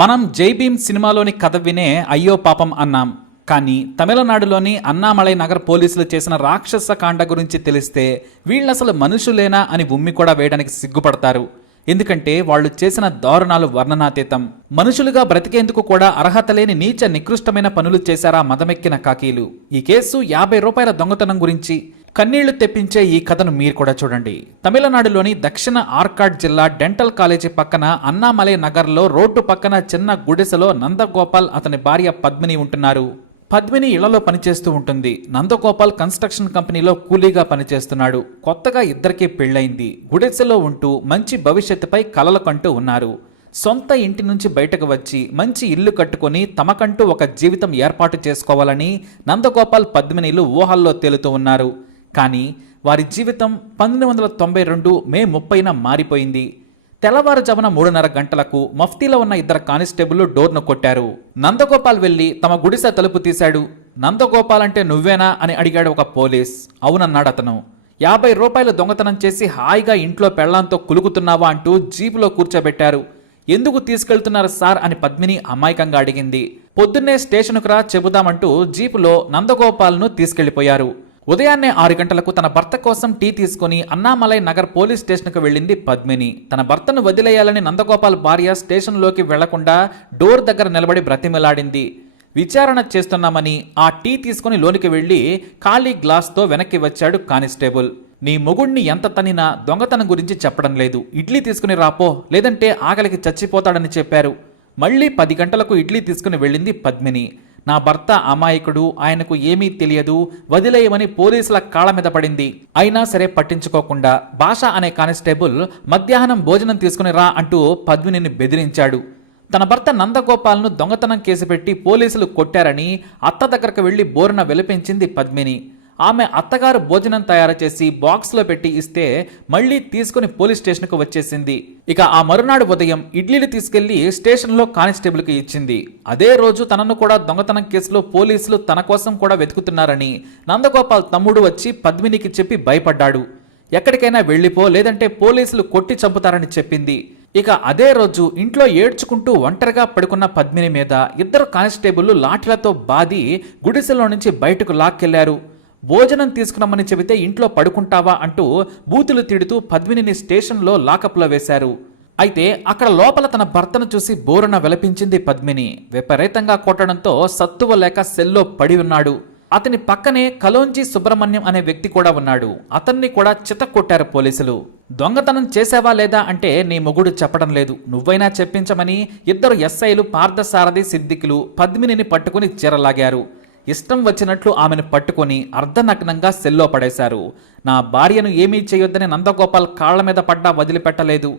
మనం జై భీమ్ సినిమాలోని కథ వినే అయ్యో పాపం అన్నాం. కానీ తమిళనాడులోని అన్నామలై నగర్ పోలీసులు చేసిన రాక్షస కాండ గురించి తెలిస్తే వీళ్ళసలు మనుషులేనా అని ఉమ్మి కూడా వేయడానికి సిగ్గుపడతారు. ఎందుకంటే వాళ్ళు చేసిన దారుణాలు వర్ణనాతీతం. మనుషులుగా బ్రతికేందుకు కూడా అర్హత లేని నీచ నికృష్టమైన పనులు చేశారా మదమెక్కిన కాకీలు. ఈ కేసు 50 రూపాయల దొంగతనం గురించి. కన్నీళ్లు తెప్పించే ఈ కథను మీరు కూడా చూడండి. తమిళనాడులోని దక్షిణ ఆర్కాడ్ జిల్లా డెంటల్ కాలేజీ పక్కన అన్నామలై నగర్లో రోడ్డు పక్కన చిన్న గుడిసెలో నందగోపాల్ అతని భార్య పద్మిని ఉంటున్నారు. పద్మిని ఇళ్లలో పనిచేస్తూ ఉంటుంది. నందగోపాల్ కన్స్ట్రక్షన్ కంపెనీలో కూలీగా పనిచేస్తున్నాడు. కొత్తగా ఇద్దరికీ పెళ్లైంది. గుడిసెలో ఉంటూ మంచి భవిష్యత్తుపై కలలు కంటూ ఉన్నారు. సొంత ఇంటి నుంచి బయటకు వచ్చి మంచి ఇల్లు కట్టుకొని తమకంటూ ఒక జీవితం ఏర్పాటు చేసుకోవాలని నందగోపాల్ పద్మినిలు ఊహల్లో తేలుతూ ఉన్నారు. కానీ వారి జీవితం 1992 మే 30న మారిపోయింది. తెల్లవారుజామున 3:30 గంటలకు మఫ్తీలో ఉన్న ఇద్దరు కానిస్టేబుళ్లు డోర్ను కొట్టారు. నందగోపాల్ వెళ్లి తమ గుడిసె తలుపు తీశాడు. నందగోపాల్ అంటే నువ్వేనా అని అడిగాడు ఒక పోలీస్. అవునన్నాడు అతను. 50 రూపాయలు దొంగతనం చేసి హాయిగా ఇంట్లో పెళ్లాంతో కులుకుతున్నావా అంటూ జీపులో కూర్చోబెట్టారు. ఎందుకు తీసుకెళ్తున్నారు సార్ అని పద్మిని అమాయకంగా అడిగింది. పొద్దున్నే స్టేషన్కు రా చెబుదామంటూ జీపులో నందగోపాల్ను తీసుకెళ్లిపోయారు. ఉదయాన్నే 6 గంటలకు తన భర్త కోసం టీ తీసుకుని అన్నామలై నగర్ పోలీస్ స్టేషన్కు వెళ్ళింది పద్మిని. తన భర్తను వదిలేయాలని నందగోపాల్ భార్య స్టేషన్లోకి వెళ్లకుండా డోర్ దగ్గర నిలబడి బ్రతిమిలాడింది. విచారణ చేస్తున్నామని ఆ టీ తీసుకుని లోనికి వెళ్లి ఖాళీ గ్లాస్తో వెనక్కి వచ్చాడు కానిస్టేబుల్. నీ మొగుణ్ణి ఎంత తనినా దొంగతనం గురించి చెప్పడం లేదు. ఇడ్లీ తీసుకుని రాపో, లేదంటే ఆకలికి చచ్చిపోతాడని చెప్పారు. మళ్లీ 10 గంటలకు ఇడ్లీ తీసుకుని వెళ్ళింది పద్మిని. నా భర్త అమాయకుడు, ఆయనకు ఏమీ తెలియదు, వదిలేయమని పోలీసుల కాళ్ళ మీద పడింది. అయినా సరే పట్టించుకోకుండా భాష అనే కానిస్టేబుల్ మధ్యాహ్నం భోజనం తీసుకుని రా అంటూ పద్మినిని బెదిరించాడు. తన భర్త నందగోపాల్ను దొంగతనం కేసు పెట్టి పోలీసులు కొట్టారని అత్త దగ్గరకు వెళ్లి బోరున విలపించింది పద్మిని. ఆమె అత్తగారు భోజనం తయారు చేసి బాక్స్లో పెట్టి ఇస్తే మళ్లీ తీసుకుని పోలీస్ స్టేషన్కు వచ్చేసింది. ఇక ఆ మరునాడు ఉదయం ఇడ్లీలు తీసుకెళ్లి స్టేషన్లో కానిస్టేబుల్కి ఇచ్చింది. అదే రోజు తనను కూడా దొంగతనం కేసులో పోలీసులు తన కోసం కూడా వెతుకుతున్నారని నందగోపాల్ తమ్ముడు వచ్చి పద్మినికి చెప్పి భయపడ్డాడు. ఎక్కడికైనా వెళ్లిపో, లేదంటే పోలీసులు కొట్టి చంపుతారని చెప్పింది. ఇక అదే రోజు ఇంట్లో ఏడ్చుకుంటూ ఒంటరిగా పడుకున్న పద్మిని మీద ఇద్దరు కానిస్టేబుళ్లు లాఠీలతో బాది గుడిసెలో నుంచి బయటకు లాక్కెళ్లారు. భోజనం తీసుకున్నామని చెబితే ఇంట్లో పడుకుంటావా అంటూ బూతులు తిడుతూ పద్మినిని స్టేషన్లో లాకప్లో వేశారు. అయితే అక్కడ లోపల తన భర్తను చూసి బోరున విలపించింది పద్మిని. విపరీతంగా కొట్టడంతో సత్తువ లేక సెల్లో పడి ఉన్నాడు. అతని పక్కనే కలోంజీ సుబ్రహ్మణ్యం అనే వ్యక్తి కూడా ఉన్నాడు. అతన్ని కూడా చితక్కొట్టారు పోలీసులు. దొంగతనం చేసావా లేదా అంటే నీ మొగుడు చెప్పడం లేదు, నువ్వైనా చెప్పించమని ఇద్దరు ఎస్ఐలు పార్థసారథి సిద్దికులు పద్మినిని పట్టుకుని చీరలాగారు. ఇష్టం వచ్చినట్లు ఆమెను పట్టుకుని అర్ధనగ్నంగా సెల్లో పడేశారు. నా భార్యను ఏమీ చేయొద్దని నందగోపాల్ కాళ్ల మీద పడ్డా వదిలిపెట్టలేదు.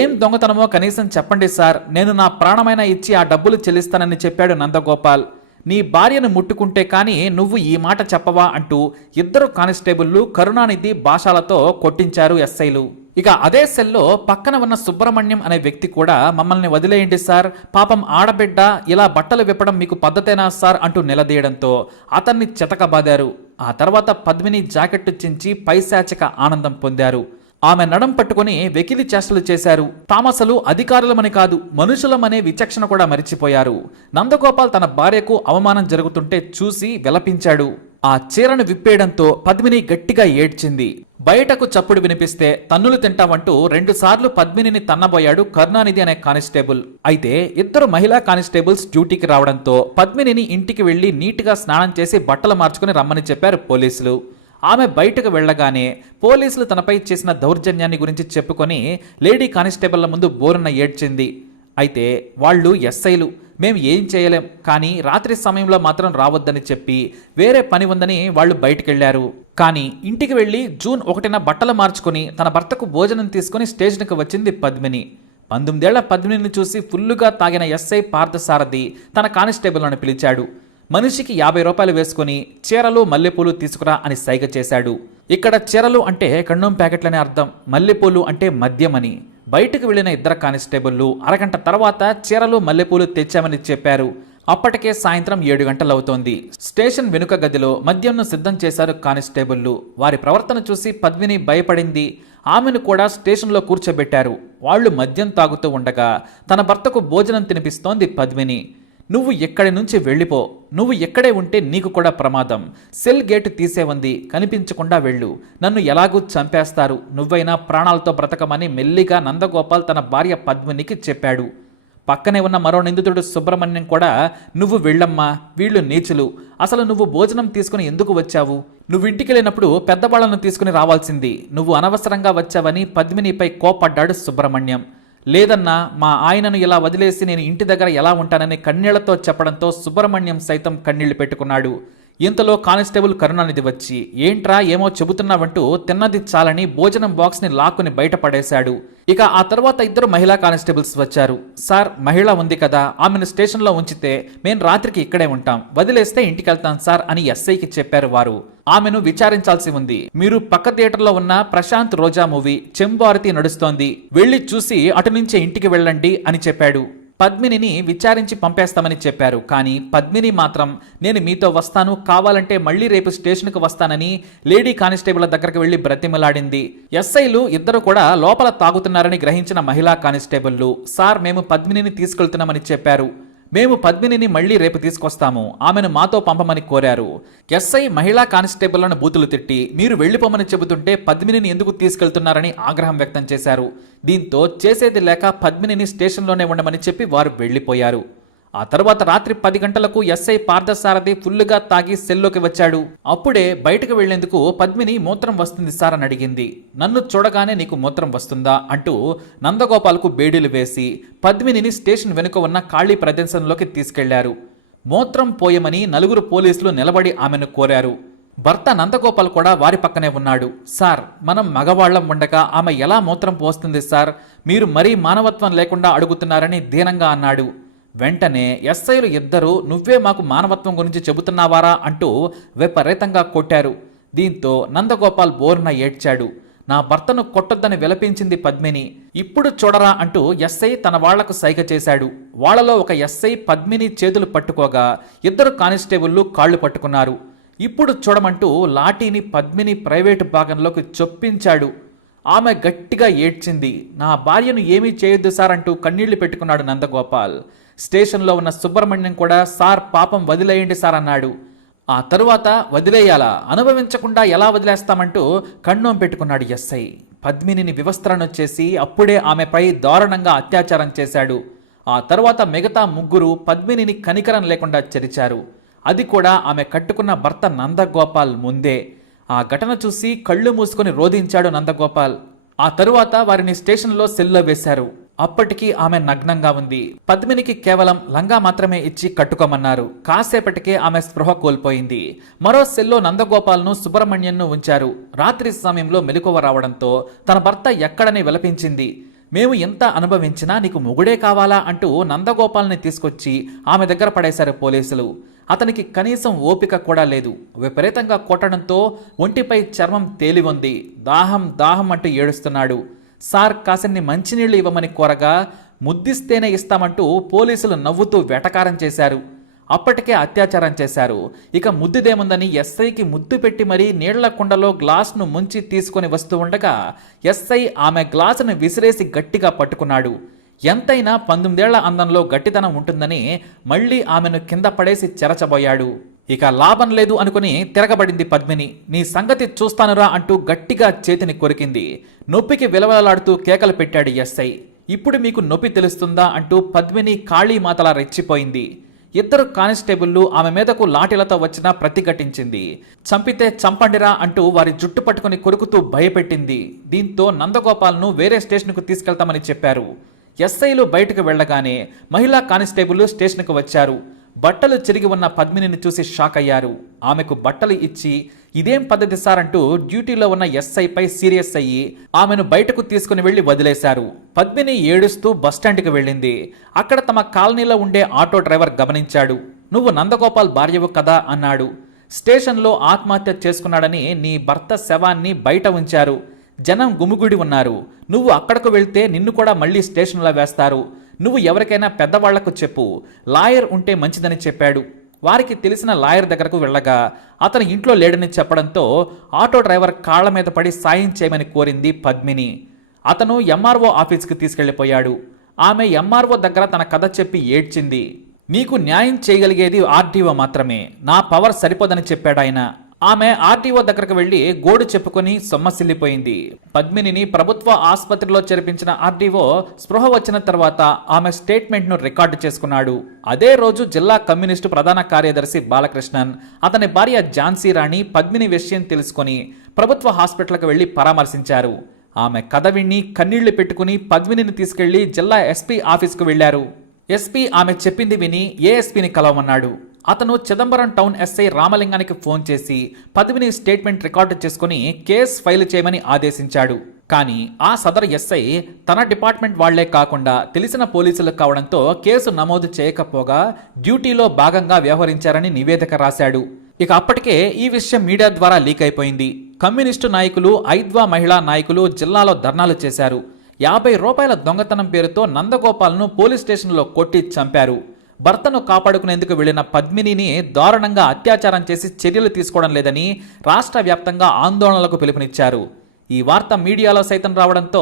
ఏం దొంగతనమో కనీసం చెప్పండి సార్, నేను నా ప్రాణమైనా ఇచ్చి ఆ డబ్బులు చెల్లిస్తానని చెప్పాడు నందగోపాల్. నీ భార్యను ముట్టుకుంటే కానీ నువ్వు ఈ మాట చెప్పవా అంటూ ఇద్దరు కానిస్టేబుళ్లు కరుణానిధి భాషలతో కొట్టించారు ఎస్ఐలు. ఇక అదే సెల్లో పక్కన ఉన్న సుబ్రహ్మణ్యం అనే వ్యక్తి కూడా మమ్మల్ని వదిలేయండి సార్, పాపం ఆడబిడ్డ, ఇలా బట్టలు విప్పడం మీకు పద్ధతేనా సార్ అంటూ నిలదీయడంతో అతన్ని చితకబాదారు. ఆ తర్వాత పద్మిని జాకెట్టు చించి పైశాచిక ఆనందం పొందారు. ఆమె నడం పట్టుకుని వెకిలి చేష్టలు చేశారు. తామసలు అధికారులమని కాదు, మనుషులమనే విచక్షణ కూడా మరిచిపోయారు. నందగోపాల్ తన భార్యకు అవమానం జరుగుతుంటే చూసి విలపించాడు. ఆ చీరను విప్పేయడంతో పద్మిని గట్టిగా ఏడ్చింది. బయటకు చప్పుడు వినిపిస్తే తన్నులు తింటావంటూ 2 సార్లు పద్మినిని తన్నబోయాడు కరుణానిధి అనే కానిస్టేబుల్. అయితే ఇద్దరు మహిళా కానిస్టేబుల్స్ డ్యూటీకి రావడంతో పద్మినిని ఇంటికి వెళ్లి నీటిగా స్నానం చేసి బట్టలు మార్చుకుని రమ్మని చెప్పారు పోలీసులు. ఆమె బయటకు వెళ్లగానే పోలీసులు తనపై చేసిన దౌర్జన్యాన్ని గురించి చెప్పుకొని లేడీ కానిస్టేబుళ్ల ముందు బోరున ఏడ్చింది. అయితే వాళ్ళు ఎస్ఐలు, మేం ఏం చేయలేం, కానీ రాత్రి సమయంలో మాత్రం రావద్దని చెప్పి వేరే పని ఉందని వాళ్ళు బయటకెళ్లారు. కానీ ఇంటికి వెళ్లి జూన్ 1న బట్టలు మార్చుకుని తన భర్తకు భోజనం తీసుకుని స్టేషన్కి వచ్చింది పద్మిని. 19 ఏళ్ల పద్మినిని చూసి ఫుల్లుగా తాగిన ఎస్ఐ పార్థసారథి తన కానిస్టేబుల్ను పిలిచాడు. మనిషికి 50 రూపాయలు వేసుకుని చీరలు మల్లెపూలు తీసుకురా అని సైగ చేశాడు. ఇక్కడ చీరలు అంటే కండోమ్ ప్యాకెట్లనే అర్థం, మల్లెపూలు అంటే మద్యమని. బయటకు వెళ్లిన ఇద్దరు కానిస్టేబుళ్లు అరగంట తర్వాత చీరలు మల్లెపూలు తెచ్చామని చెప్పారు. అప్పటికే సాయంత్రం 7 గంటలవుతోంది. స్టేషన్ వెనుక గదిలో మద్యంను సిద్ధం చేశారు కానిస్టేబుళ్లు. వారి ప్రవర్తన చూసి పద్మిని భయపడింది. ఆమెను కూడా స్టేషన్లో కూర్చోబెట్టారు. వాళ్లు మద్యం తాగుతూ ఉండగా తన భర్తకు భోజనం తినిపిస్తోంది పద్మిని. నువ్వు ఎక్కడి నుంచి వెళ్ళిపో, నువ్వు ఎక్కడే ఉంటే నీకు కూడా ప్రమాదం, సెల్ గేటు తీసేవంది, కనిపించకుండా వెళ్ళు, నన్ను ఎలాగూ చంపేస్తారు, నువ్వైనా ప్రాణాలతో బ్రతకమని మెల్లిగా నందగోపాల్ తన భార్య పద్మినికి చెప్పాడు. పక్కనే ఉన్న మరో నిందితుడు సుబ్రహ్మణ్యం కూడా, నువ్వు వెళ్ళమ్మా, వీళ్ళు నీచులు, అసలు నువ్వు భోజనం తీసుకుని ఎందుకు వచ్చావు, నువ్వు ఇంటికి వెళ్ళినప్పుడు పెద్దవాళ్లను తీసుకుని రావాల్సింది, నువ్వు అనవసరంగా వచ్చావని పద్మినిపై కోపడ్డాడు సుబ్రహ్మణ్యం. లేదన్నా, మా ఆయనను ఇలా వదిలేసి నేను ఇంటి దగ్గర ఎలా ఉంటానని కన్నీళ్లతో చెప్పడంతో సుబ్రహ్మణ్యం సైతం కన్నీళ్లు పెట్టుకున్నాడు. ఇంతలో కానిస్టేబుల్ కరుణానిధి వచ్చి, ఏంట్రా ఏమో చెబుతున్నావంటూ తిన్నది చాలని భోజనం బాక్స్ని లాక్కుని బయటపడేశాడు. ఇక ఆ తర్వాత ఇద్దరు మహిళా కానిస్టేబుల్స్ వచ్చారు. సార్, మహిళ ఉంది కదా, ఆమెను స్టేషన్లో ఉంచితే మేము రాత్రికి ఇక్కడే ఉంటాం, వదిలేస్తే ఇంటికెళ్తాం సార్ అని ఎస్ఐకి చెప్పారు వారు. ఆమెను విచారించాల్సి ఉంది, మీరు పక్క థియేటర్లో ఉన్న ప్రశాంత్ రోజా మూవీ చెంబారతి నడుస్తోంది, వెళ్లి చూసి అటు నుంచే ఇంటికి వెళ్ళండి అని చెప్పాడు. పద్మినిని విచారించి పంపేస్తామని చెప్పారు. కానీ పద్మిని మాత్రం, నేను మీతో వస్తాను, కావాలంటే మళ్లీ రేపు స్టేషన్కు వస్తానని లేడీ కానిస్టేబుల్ దగ్గరకు వెళ్లి బ్రతిమలాడింది. ఎస్ఐలు ఇద్దరు కూడా లోపల తాగుతున్నారని గ్రహించిన మహిళా కానిస్టేబుళ్లు, సార్ మేము పద్మినిని తీసుకెళ్తున్నామని చెప్పారు, మేము పద్మినిని మళ్లీ రేపు తీసుకొస్తాము, ఆమెను మాతో పంపమని కోరారు. ఎస్ఐ మహిళా కానిస్టేబుళ్లను బూతులు తిట్టి, మీరు వెళ్లిపోమని చెబుతుంటే పద్మినిని ఎందుకు తీసుకెళ్తున్నారని ఆగ్రహం వ్యక్తం చేశారు. దీంతో చేసేది లేక పద్మినిని స్టేషన్లోనే ఉండమని చెప్పి వారు వెళ్లిపోయారు. ఆ తర్వాత రాత్రి 10 గంటలకు ఎస్ఐ పార్థసారథి ఫుల్లుగా తాగి సెల్లోకి వచ్చాడు. అప్పుడే బయటకు వెళ్లేందుకు పద్మిని మూత్రం వస్తుంది సార్ అని అడిగింది. నన్ను చూడగానే నీకు మూత్రం వస్తుందా అంటూ నందగోపాల్కు బేడీలు వేసి పద్మినిని స్టేషన్ వెనుక ఉన్న ఖాళీ ప్రదేశంలోకి తీసుకెళ్లారు. మూత్రం పోయమని 4 పోలీసులు నిలబడి ఆమెను కోరారు. భర్త నందగోపాల్ కూడా వారి పక్కనే ఉన్నాడు. సార్, మనం మగవాళ్లం ఉండగా ఆమె ఎలా మూత్రం పోస్తుంది సార్, మీరు మరీ మానవత్వం లేకుండా అడుగుతున్నారని దీనంగా అన్నాడు. వెంటనే ఎస్ఐలు ఇద్దరు, నువ్వే మాకు మానవత్వం గురించి చెబుతున్నావారా అంటూ విపరీతంగా కొట్టారు. దీంతో నందగోపాల్ బోరున ఏడ్చాడు. నా భర్తను కొట్టొద్దని విలపించింది పద్మిని, ఇప్పుడు చూడరా అంటూ ఎస్ఐ తన వాళ్లకు సైగ చేశాడు. వాళ్లలో ఒక ఎస్ఐ పద్మిని చేతులు పట్టుకోగా ఇద్దరు కానిస్టేబుళ్లు కాళ్లు పట్టుకున్నారు. ఇప్పుడు చూడమంటూ లాఠీని పద్మిని ప్రైవేటు భాగంలోకి చొప్పించాడు. ఆమె గట్టిగా ఏడ్చింది. నా భార్యను ఏమీ చేయొద్దు సార్ అంటూ కన్నీళ్లు పెట్టుకున్నాడు నందగోపాల్. స్టేషన్లో ఉన్న సుబ్రహ్మణ్యం కూడా, సార్ పాపం వదిలేయండి సార్ అన్నాడు. ఆ తరువాత వదిలేయాలా, అనుభవించకుండా ఎలా వదిలేస్తామంటూ కన్నోం పెట్టుకున్నాడు ఎస్ఐ. పద్మినిని వివస్త్రను చేసి అప్పుడే ఆమెపై దారుణంగా అత్యాచారం చేశాడు. ఆ తరువాత మిగతా 3 పద్మినిని కనికరం లేకుండా చెరిచారు. అది కూడా ఆమె కట్టుకున్న భర్త నందగోపాల్ ముందే. ఆ ఘటన చూసి కళ్ళు మూసుకొని రోధించాడు నందగోపాల్. ఆ తరువాత వారిని స్టేషన్లో సెల్లో వేశారు. అప్పటికి ఆమె నగ్నంగా ఉంది. పద్మినికి కేవలం లంగా మాత్రమే ఇచ్చి కట్టుకోమన్నారు. కాసేపటికే ఆమె స్పృహ కోల్పోయింది. మరో సెల్లో నందగోపాల్ను సుబ్రహ్మణ్యంను ఉంచారు. రాత్రి సమయంలో మెలకువ రావడంతో తన భర్త ఎక్కడని విలపించింది. మేము ఎంత అనుభవించినా నీకు మొగుడే కావాలా అంటూ నందగోపాల్ని తీసుకొచ్చి ఆమె దగ్గర పడేశారు పోలీసులు. అతనికి కనీసం ఓపిక కూడా లేదు. విపరీతంగా కొట్టడంతో ఒంటిపై చర్మం తేలి ఉంది. దాహం దాహం అంటూ ఏడుస్తున్నాడు. సార్, కాసిన్ని మంచినీళ్లు ఇవ్వమని కోరగా, ముద్దిస్తేనే ఇస్తామంటూ పోలీసులు నవ్వుతూ వెటకారం చేశారు. అప్పటికే అత్యాచారం చేశారు. ఇక ముద్దుదేముందని ఎస్ఐకి ముద్దు పెట్టి మరీ నీళ్ల కుండలో గ్లాసును ముంచి తీసుకుని వస్తూ ఉండగా ఎస్ఐ ఆమె గ్లాసును విసిరేసి గట్టిగా పట్టుకున్నాడు. ఎంతైనా 19 ఏళ్ల అందంలో గట్టితనం ఉంటుందని మళ్లీ ఆమెను కింద పడేసి చెరచబోయాడు. ఇక లాభం లేదు అనుకుని తిరగబడింది పద్మిని. నీ సంగతి చూస్తానురా అంటూ గట్టిగా చేతిని కొరికింది. నొప్పికి విలవలాడుతూ కేకలు పెట్టాడు ఎస్ఐ. ఇప్పుడు మీకు నొప్పి తెలుస్తుందా అంటూ పద్మిని కాళీమాతలా రెచ్చిపోయింది. ఇద్దరు కానిస్టేబుళ్లు ఆమె మీదకు లాఠీలతో వచ్చినా ప్రతిఘటించింది. చంపితే చంపండిరా అంటూ వారి జుట్టు పట్టుకుని కొరుకుతూ భయపెట్టింది. దీంతో నందగోపాల్ను వేరే స్టేషన్కు తీసుకెళ్తామని చెప్పారు. ఎస్ఐలు బయటకు వెళ్లగానే మహిళా కానిస్టేబుల్ స్టేషన్కు వచ్చారు. బట్టలు చిరిగి ఉన్న పద్మినిని చూసి షాక్ అయ్యారు. ఆమెకు బట్టలు ఇచ్చి, ఇదేం పద్ధతి సార్ అంటూ డ్యూటీలో ఉన్న ఎస్ఐపై సీరియస్ అయ్యి ఆమెను బయటకు తీసుకుని వెళ్లి వదిలేశారు. పద్మిని ఏడుస్తూ బస్టాండ్కి వెళ్ళింది. అక్కడ తమ కాలనీలో ఉండే ఆటో డ్రైవర్ గమనించాడు. నువ్వు నందగోపాల్ భార్యవు కదా అన్నాడు. స్టేషన్లో ఆత్మహత్య చేసుకున్నాడని నీ భర్త శవాన్ని బయట ఉంచారు. జనం గుమిగుడి ఉన్నారు. నువ్వు అక్కడకు వెళ్తే నిన్ను కూడా మళ్లీ స్టేషన్లో వేస్తారు. నువ్వు ఎవరికైనా పెద్దవాళ్లకు చెప్పు, లాయర్ ఉంటే మంచిదని చెప్పాడు. వారికి తెలిసిన లాయర్ దగ్గరకు వెళ్ళగా అతను ఇంట్లో లేడని చెప్పడంతో ఆటో డ్రైవర్ కాళ్ల మీద పడి సాయం చేయమని కోరింది పద్మిని. అతను ఎంఆర్ఓ ఆఫీస్కి తీసుకెళ్లిపోయాడు. ఆమె ఎంఆర్ఓ దగ్గర తన కథ చెప్పి ఏడ్చింది. నీకు న్యాయం చేయగలిగేది ఆర్డీఓ మాత్రమే, నా పవర్ సరిపోదని చెప్పాడాయన. ఆమె ఆర్టీఓ దగ్గరకు వెళ్లి గోడు చెప్పుకొని సొమ్మసిల్లిపోయింది. పద్మినిని ప్రభుత్వ ఆసుపత్రిలో చేర్పించిన ఆర్డీఓ స్పృహ వచ్చిన తర్వాత ఆమె స్టేట్మెంట్ ను రికార్డు చేసుకున్నాడు. అదే రోజు జిల్లా కమ్యూనిస్టు ప్రధాన కార్యదర్శి బాలకృష్ణన్, అతని భార్య ఝాన్సీ రాణి పద్మిని విషయం తెలుసుకొని ప్రభుత్వ హాస్పిటల్కు వెళ్లి పరామర్శించారు. ఆమె కథ విని కన్నీళ్లు పెట్టుకుని పద్మినిని తీసుకెళ్లి జిల్లా ఎస్పీ ఆఫీస్కు వెళ్లారు. ఎస్పీ ఆమె చెప్పింది విని ఏఎస్పీని కలవమన్నాడు. అతను చిదంబరం టౌన్ ఎస్ఐ రామలింగానికి ఫోన్ చేసి పద్మిని స్టేట్మెంట్ రికార్డు చేసుకుని కేసు ఫైల్ చేయమని ఆదేశించాడు. కానీ ఆ సదరు ఎస్ఐ తన డిపార్ట్మెంట్ వాళ్లే కాకుండా తెలిసిన పోలీసులు కావడంతో కేసు నమోదు చేయకపోగా డ్యూటీలో భాగంగా వ్యవహరించారని నివేదిక రాశాడు. ఇక అప్పటికే ఈ విషయం మీడియా ద్వారా లీక్ అయిపోయింది. కమ్యూనిస్టు నాయకులు, ఐద్వా మహిళా నాయకులు జిల్లాలో ధర్నాలు చేశారు. 50 రూపాయల దొంగతనం పేరుతో నందగోపాల్ను పోలీస్ స్టేషన్లో కొట్టి చంపారు. భర్తను కాపాడుకునేందుకు వెళ్లిన పద్మినిని దారుణంగా అత్యాచారం చేసి చర్యలు తీసుకోవడం లేదని రాష్ట్ర వ్యాప్తంగా ఆందోళనలకు పిలుపునిచ్చారు. ఈ వార్త మీడియాలో సైతం రావడంతో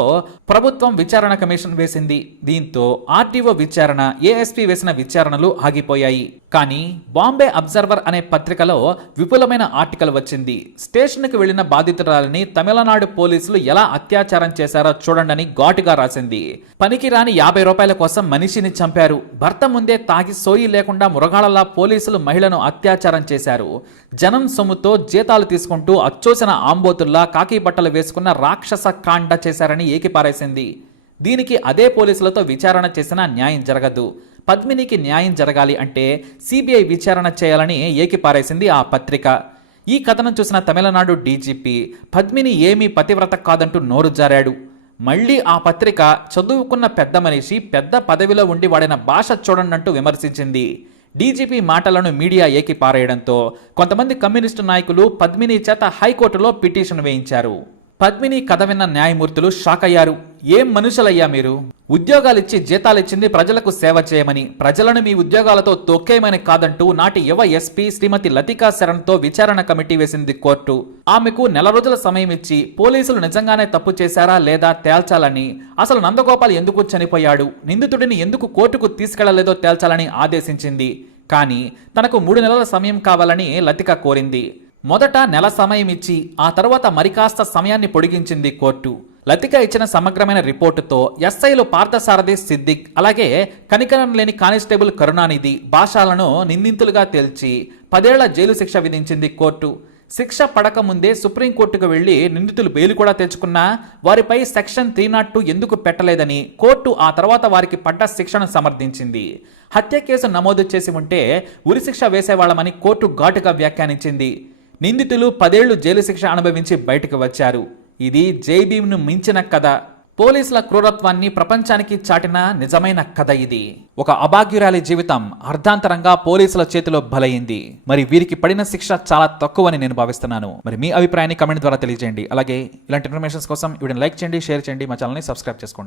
ప్రభుత్వం విచారణ కమిషన్ వేసింది. దీంతో ఆర్టీఓ విచారణ, ఏఎస్పీ వేసిన విచారణలు ఆగిపోయాయి. కానీ బాంబే అబ్జర్వర్ అనే పత్రికలో విపులమైన ఆర్టికల్ వచ్చింది. స్టేషన్కి వెళ్లిన బాధితురాలిని తమిళనాడు పోలీసులు ఎలా అత్యాచారం చేశారో చూడండి ఘాటుగా రాసింది. పనికిరాని 50 రూపాయల కోసం మనిషిని చంపారు. భర్త ముందే తాగి సోయి లేకుండా మురగాళ్లలా పోలీసులు మహిళను అత్యాచారం చేశారు. జనం సొమ్ముతో జీతాలు తీసుకుంటూ అచ్చోసిన ఆంబోతుల్లా కాకి బట్టలు వేసుకున్న రాక్షస కాండ చేశారని ఏకిపారేసింది. దీనికి అదే పోలీసులతో విచారణ చేసినా న్యాయం జరగదు. పద్మినికి న్యాయం జరగాలి అంటే సిబిఐ విచారణ చేయాలని ఏకిపారేసింది ఆ పత్రిక. ఈ కథనం చూసిన తమిళనాడు డీజీపీ పద్మిని ఏమీ పతివ్రత కాదంటూ నోరు జారాడు. మళ్లీ ఆ పత్రిక చదువుకున్న పెద్ద మనిషి పెద్ద పదవిలో ఉండి వాడిన భాష చూడండంటూ విమర్శించింది. డీజీపీ మాటలను మీడియా ఏకిపారేయడంతో కొంతమంది కమ్యూనిస్టు నాయకులు పద్మిని చేత హైకోర్టులో పిటిషన్ వేయించారు. పద్మిని కథ విన్న న్యాయమూర్తులు షాక్ అయ్యారు. ఏం మనుషులయ్యా మీరు? ఉద్యోగాలిచ్చి జీతాలిచ్చింది ప్రజలకు సేవ చేయమని, ప్రజలను మీ ఉద్యోగాలతో తొక్కేయమని కాదంటూ నాటి యువ ఎస్పీ శ్రీమతి లతికా శరణ్తో విచారణ కమిటీ వేసింది కోర్టు. ఆమెకు 4 రోజుల సమయం ఇచ్చి పోలీసులు నిజంగానే తప్పు చేశారా లేదా తేల్చాలని, అసలు నందగోపాల్ ఎందుకు చనిపోయాడు, నిందితుడిని ఎందుకు కోర్టుకు తీసుకెళ్లలేదో తేల్చాలని ఆదేశించింది. కానీ తనకు 3 నెలల సమయం కావాలని లతిక కోరింది. మొదట నెల సమయం ఇచ్చి ఆ తర్వాత మరికాస్త సమయాన్ని పొడిగించింది కోర్టు. లతిక ఇచ్చిన సమగ్రమైన రిపోర్టుతో ఎస్ఐలు పార్థసారథి సిద్దిక్, అలాగే కనికరం లేని కానిస్టేబుల్ కరుణానిధి భాషలను నిందితులుగా తేల్చి 10 ఏళ్ల జైలు శిక్ష విధించింది కోర్టు. శిక్ష పడక ముందే సుప్రీంకోర్టుకు వెళ్లి నిందితులు బెయిల్ కూడా తెచ్చుకున్నా వారిపై సెక్షన్ 302 ఎందుకు పెట్టలేదని కోర్టు ఆ తర్వాత వారికి పడ్డ శిక్షను సమర్థించింది. హత్య కేసు నమోదు చేసి ఉంటే ఉరిశిక్ష వేసేవాళ్లమని కోర్టు ఘాటుగా వ్యాఖ్యానించింది. నిందితులు 10 ఏళ్లు జైలు శిక్ష అనుభవించి బయటకు వచ్చారు. ఇది జై భీమ్ను మించిన కథ. పోలీసుల క్రూరత్వాన్ని ప్రపంచానికి చాటిన నిజమైన కథ ఇది. ఒక అభాగ్యురాలి జీవితం అర్ధాంతరంగా పోలీసుల చేతిలో బలైంది. మరి వీరికి పడిన శిక్ష చాలా తక్కువని నేను భావిస్తున్నాను. మరి మీ అభిప్రాయాన్ని కమెంట్ ద్వారా తెలియజేయండి. అలాగే ఇలాంటి ఇన్ఫర్మేషన్స్ కోసం వీడియోని లైక్ చేయండి, షేర్ చేయండి, మా ఛానల్ని సబ్స్క్రైబ్ చేసుకోండి.